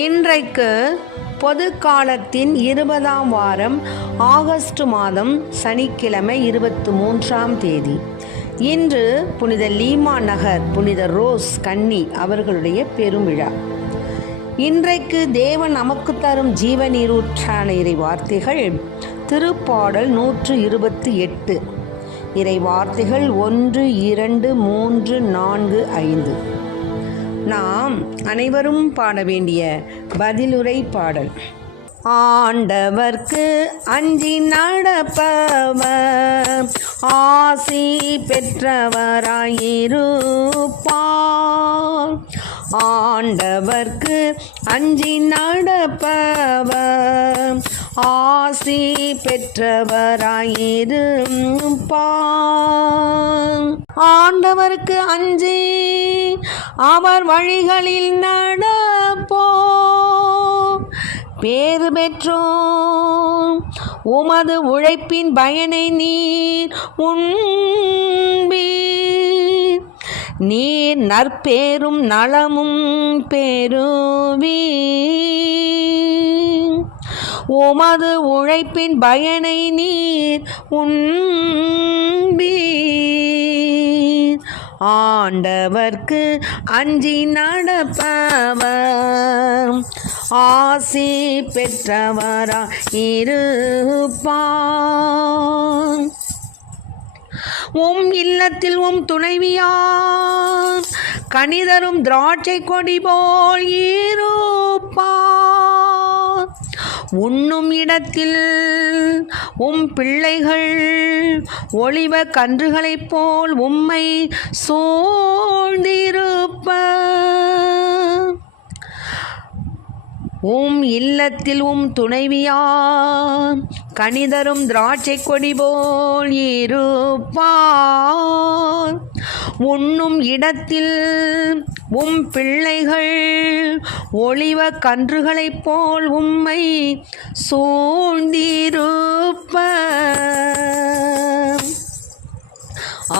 இன்றைக்கு பொது காலத்தின் 20ஆம் வாரம் ஆகஸ்ட் மாதம் சனிக்கிழமை 23ஆம் தேதி. இன்று புனித லீமா நகர் புனித ரோஸ் கன்னி அவர்களுடைய பெருவிழா. இன்றைக்கு தேவன் நமக்கு தரும் ஜீவநீரூற்றான இறை வார்த்தைகள் திருப்பாடல் 128. இறை வார்த்தைகள் 1, 2, 3, 4, 5. நாம் அனைவரும் பாட வேண்டிய பதிலுரை பாடல். ஆண்டவர்க்கு அஞ்சி நடப்பவர் ஆசி பெற்றவராயிருப்பார். ஆண்டவர்க்கு அஞ்சி நடப்பவர் ஆசி பெற்றவராயிருப்பார். ஆண்டவருக்கு அஞ்சி அவர் வழிகளில் நடப்போம் பேறு பெற்றோம். உமது உழைப்பின் பயனை நீர் உண்பீர். நீர் நற்பேரும் நலமும் பெறுவீர். உமது உழைப்பின் பயனை நீர் உண்பீர். ஆண்டவர்க்கு அஞ்சி நடப்பவர் ஆசி பெற்றவராயிருப்பார். இல்லத்தில் துணைவியார் கனிதரும் திராட்சை கொடி போல் இருப்பார். உண்ணும் இடத்தில் பிள்ளைகள் ஒளிவ கன்றுகளைப் போல் உம்மை சூழ்ந்திருப்பர். இல்லத்தில் துணைவியார் கனிதரும் திராட்சை கொடி போல் இருப்பார். உண்ணும் இடத்தில் பிள்ளைகள் ஒளிவ கன்றுகளைப் போல் உம்மை சூழ்ந்திருப்பர்.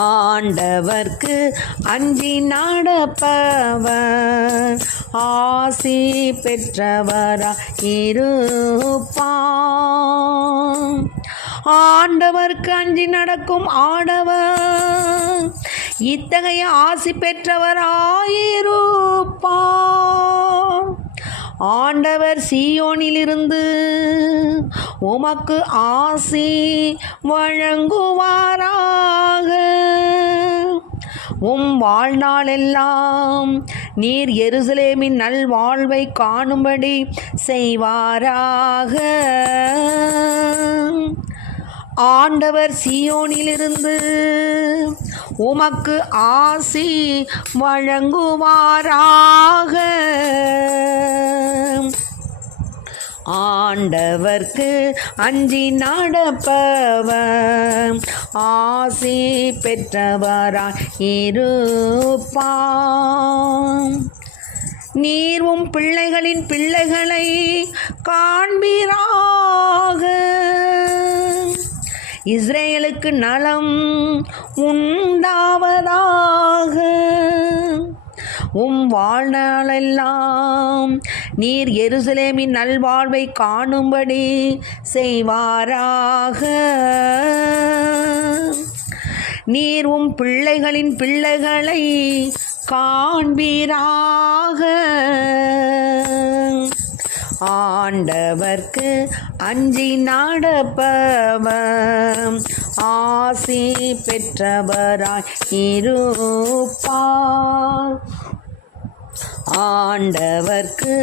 ஆண்டவர்க்கு அஞ்சி நடப்பவர் ஆசி பெற்றவராயிருப்பார். ஆண்டவர்க்கு அஞ்சி நடக்கும் ஆடவர் இத்தகைய ஆசி பெற்றவராயிருப்பார். ஆண்டவர் சீயோனிலிருந்து உமக்கு ஆசி வழங்குவாராக. வாழ்நாளெல்லாம் நீர் எருசலேமின் நல்வாழ்வை காணும்படி செய்வாராக. ஆண்டவர் சீயோனிலிருந்து உமக்கு ஆசி வழங்குவாராக. ஆண்டவர்க்கு அஞ்சி நடப்பவர் ஆசி பெற்றவராயிருப்பார். நீர் பிள்ளைகளின் பிள்ளைகளை காண்பீராக. இஸ்ரேலுக்கு நலம் உண்டாவதாக. வாழ்நாளெல்லாம் நீர் எருசலேமின் நல்வாழ்வை காணும்படி செய்வாராக. நீர் பிள்ளைகளின் பிள்ளைகளை காண்பீராக. ஆண்டவர்க்கு அஞ்சி நடப்பவர் ஆசி பெற்றவராயிருப்பார். ஆண்டவர்க்கு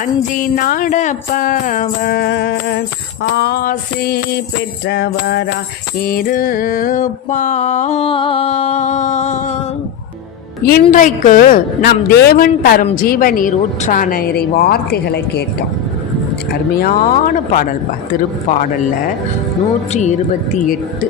அஞ்சி நடப்பவர் ஆசி பெற்றவராயிருப்பார். இன்றைக்கு நம் தேவன் தரும் ஜீவநீர் ஊற்றான இறை வார்த்தைகளை கேட்டோம். அருமையான பாடல்பா. திருப்பாடல்ல 128.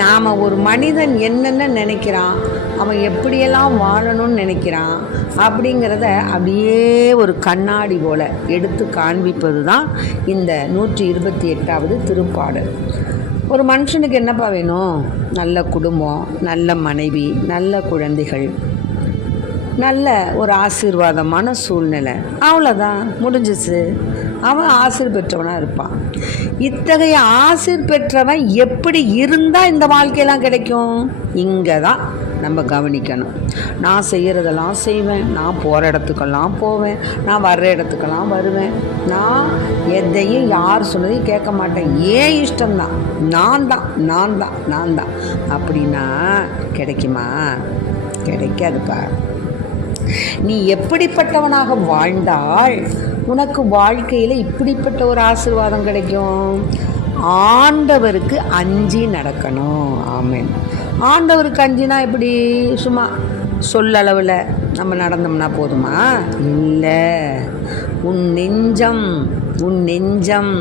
நாம் ஒரு மனிதன் என்னென்ன நினைக்கிறான், அவன் எப்படியெல்லாம் வாழணும்னு நினைக்கிறான் அப்படிங்கிறத அப்படியே ஒரு கண்ணாடி போல் எடுத்து காண்பிப்பது தான் இந்த 128வது திருப்பாடல். ஒரு மனுஷனுக்கு என்னப்பா வேணும்? நல்ல குடும்பம், நல்ல மனைவி, நல்ல குழந்தைகள், நல்ல ஒரு ஆசீர்வாதமான சூழ்நிலை, அவ்வளோதான், முடிஞ்சிச்சு. அவன் ஆசீர் பெற்றவனாக இருப்பான். இத்தகைய ஆசீர் பெற்றவன் எப்படி இருந்தால் இந்த வாழ்க்கையெல்லாம் கிடைக்கும்? இங்கே தான் நம்ம கவனிக்கணும். நான் செய்கிறதெல்லாம் செய்வேன், நான் போகிற இடத்துக்கெல்லாம் போவேன், நான் வர்ற இடத்துக்கெல்லாம் வருவேன், நான் எதையும் யார் சொன்னதையும் கேட்க மாட்டேன், ஏன் இஷ்டம்தான், நான் தான் அப்படின்னா கிடைக்குமா? கிடைக்காதுப்பா. நீ எப்படிப்பட்டவனாக வாழ்ந்தால் உனக்கு வாழ்க்கையில் இப்படிப்பட்ட ஒரு ஆசீர்வாதம் கிடைக்கும்? ஆண்டவருக்கு அஞ்சி நடக்கணும். ஆமென். ஆண்டவருக்கு அஞ்சினா எப்படி? சும்மா சொல்லளவில் நம்ம நடந்தோம்னா போதுமா? இல்லை. உன் நெஞ்சம்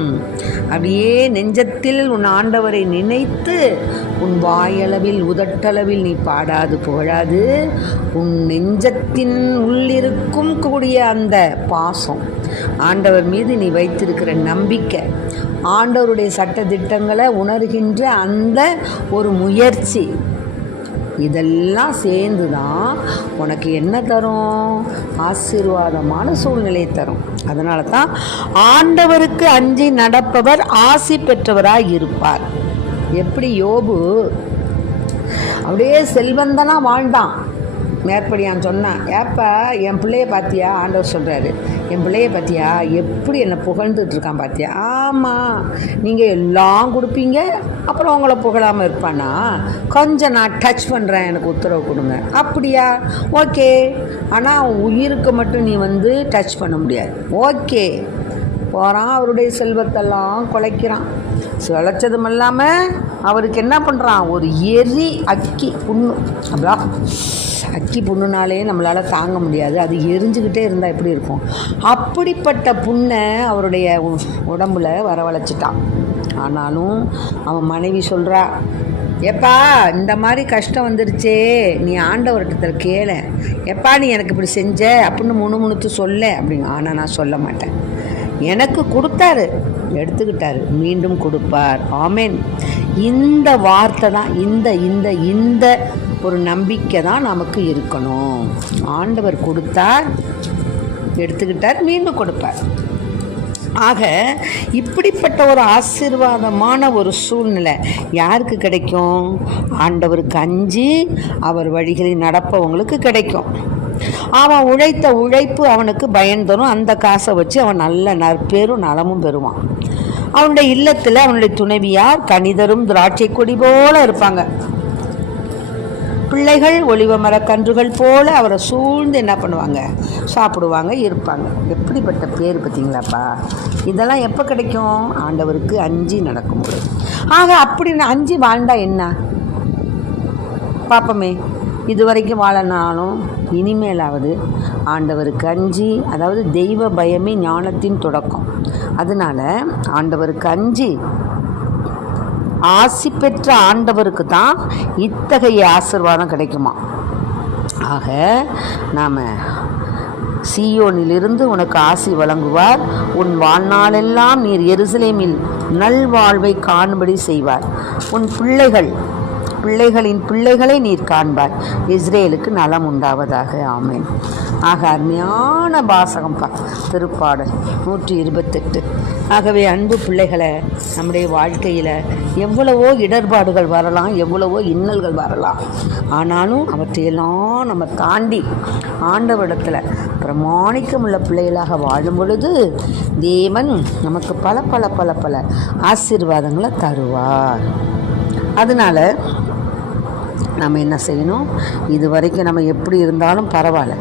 அப்படியே நெஞ்சத்தில் உன் ஆண்டவரை நினைத்து உன் வாயளவில் உதட்டளவில் நீ பாடாது புகழாது, உன் நெஞ்சத்தின் உள்ளிருக்கும் கூடிய அந்த பாசம், ஆண்டவர் மீது நீ வைத்திருக்கிற நம்பிக்கை, ஆண்டவருடைய சட்ட திட்டங்களை உணர்கின்ற அந்த ஒரு முயற்சி, இதெல்லாம் சேர்ந்து தான் உனக்கு என்ன தரும்? ஆசீர்வாதமான சூழ்நிலையை தரும். அதனால தான் ஆண்டவருக்கு அஞ்சி நடப்பவர் ஆசி பெற்றவராக இருப்பார். எப்படி யோபு அப்படியே செல்வந்தனாக வாழ்ந்தான். மேற்படியான் சொன்னான், ஏப்பா என் பிள்ளைய பார்த்தியா? ஆண்டவர் சொல்கிறாரு, என் பிள்ளைய பார்த்தியா எப்படி என்னை புகழ்ந்துட்டுருக்கான் பார்த்தியா? ஆமாம், நீங்கள் எல்லாம் கொடுப்பீங்க, அப்புறம் உங்களை புகழாமல் இருப்பானா? கொஞ்சம் நான் டச் பண்ணுறேன், எனக்கு உத்தரவு கொடுங்க. அப்படியா? ஓகே. ஆனால் உயிருக்கு மட்டும் நீ டச் பண்ண முடியாது. ஓகே. போகிறான், அவருடைய செல்வத்தெல்லாம் குலைக்கிறான். குலைச்சதும் இல்லாமல் அவருக்கு என்ன பண்ணுறான்? ஒரு எரி அக்கி புண்ணு. அப்படியா? அக்கி புண்ணுனாலே நம்மளால் தாங்க முடியாது, அது எரிஞ்சுக்கிட்டே இருந்தால் எப்படி இருக்கும்? அப்படிப்பட்ட புண்ணை அவருடைய உடம்புல வரவழைச்சிட்டான். ஆனாலும் அவன் மனைவி சொல்கிறா, எப்பா இந்த மாதிரி கஷ்டம் வந்துருச்சே, நீ ஆண்டவர்கிட்ட கேள, எப்பா நீ எனக்கு இப்படி செஞ்ச அப்படின்னு முணுமுணுத்து சொல்ல அப்படிங்க. ஆனால் நான் சொல்ல மாட்டேன். எனக்கு கொடுத்தாரு, எடுத்துக்கிட்டாரு, மீண்டும் கொடுப்பார். ஆமென். இந்த வார்த்தை தான், இந்த இந்த இந்த ஒரு நம்பிக்கை தான் நமக்கு இருக்கணும். ஆண்டவர் கொடுத்தார், எடுத்துக்கிட்டார், மீண்டும் கொடுப்பார். ஆக இப்படிப்பட்ட ஒரு ஆசீர்வாதமான ஒரு சூழ்நிலை யாருக்கு கிடைக்கும்? ஆண்டவருக்கு அஞ்சி அவர் வழிகளில் நடப்பவங்களுக்கு கிடைக்கும். அவன் உழைத்த உழைப்பு அவனுக்கு பயன் தரும். அந்த காசை வச்சு அவன் நல்ல நற்பேரும் நலமும் பெறுவான். அவனுடைய இல்லத்தில் அவனுடைய துணைவியார் கனிதரும் திராட்சை கொடி போல இருப்பாங்க. பிள்ளைகள் ஒலிவ மரக்கன்றுகள் போல அவரை சூழ்ந்து என்ன பண்ணுவாங்க? சாப்பிடுவாங்க, இருப்பாங்க. எப்படிப்பட்ட பேர் பார்த்தீங்களாப்பா? இதெல்லாம் எப்போ கிடைக்கும்? ஆண்டவருக்கு அஞ்சி நடக்கும்போது. ஆக அப்படி அஞ்சி வாழ்ந்தா என்ன? பார்ப்போமே. இது வரைக்கும் வாழனாலும் இனிமேலாவது ஆண்டவருக்கு அஞ்சி, அதாவது தெய்வ பயமே ஞானத்தின் தொடக்கம். அதனால் ஆண்டவருக்கு அஞ்சி ஆசி பெற்ற ஆண்டவருக்கு தான் இத்தகைய ஆசீர்வாதம் கிடைக்குமா. ஆக நாம் சீயோனிலிருந்து உனக்கு ஆசி வழங்குவார், உன் வாழ்நாளெல்லாம் நீர் எருசலேமில் நல்வாழ்வை காணும்படி செய்வார், உன் பிள்ளைகளின் பிள்ளைகளை நீர் காண்பார், இஸ்ரேலுக்கு நலம் உண்டாவதாக. ஆமென். ஆக அருமையான வாசகம்பா திருப்பாடல் 128. ஆகவே அன்பு பிள்ளைகளை, நம்முடைய வாழ்க்கையில் எவ்வளவோ இடர்பாடுகள் வரலாம், எவ்வளவோ இன்னல்கள் வரலாம். ஆனாலும் அவற்றையெல்லாம் நம்ம தாண்டி ஆண்டவரிடத்தில் பிரமாணிக்கமுள்ள பிள்ளைகளாக வாழும் பொழுது தேவன் நமக்கு பல பல பல பல ஆசீர்வாதங்களை தருவார். அதனால் நம்ம என்ன செய்யணும்? இது வரைக்கும் நம்ம எப்படி இருந்தாலும் பரவாயில்ல,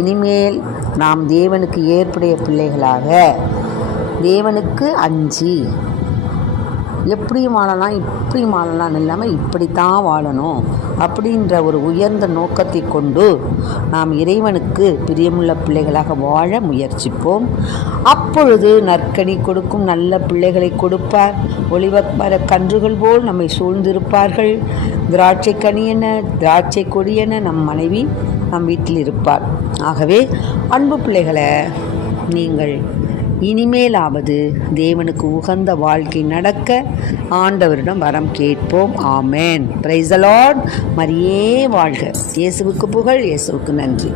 இனிமேல் நாம் தேவனுக்கு ஏற்புடைய பிள்ளைகளாக தேவனுக்கு அஞ்சி எப்படியும் வாழலாம், இப்படியும் வாழலாம் இல்லாமல் இப்படித்தான் வாழணும் அப்படின்ற ஒரு உயர்ந்த நோக்கத்தை கொண்டு நாம் இறைவனுக்கு பிரியமுள்ள பிள்ளைகளாக வாழ முயற்சிப்போம். அப்பொழுது நற்கனி கொடுக்கும் நல்ல பிள்ளைகளை கொடுப்பார். ஒளிவமர கன்றுகள் போல் நம்மை சூழ்ந்திருப்பார்கள். திராட்சை கனியென திராட்சை கொடியென நம் மனைவி நம் வீட்டில் இருப்பார். ஆகவே அன்பு பிள்ளைகளை, நீங்கள் இனிமேலாவது தேவனுக்கு உகந்த வாழ்க்கை நடக்க ஆண்டவரிடம் வரம் கேட்போம். ஆமென். Praise the Lord. மரியே வாழ்க. இயேசுவுக்கு புகழ். இயேசுவுக்கு நன்றி.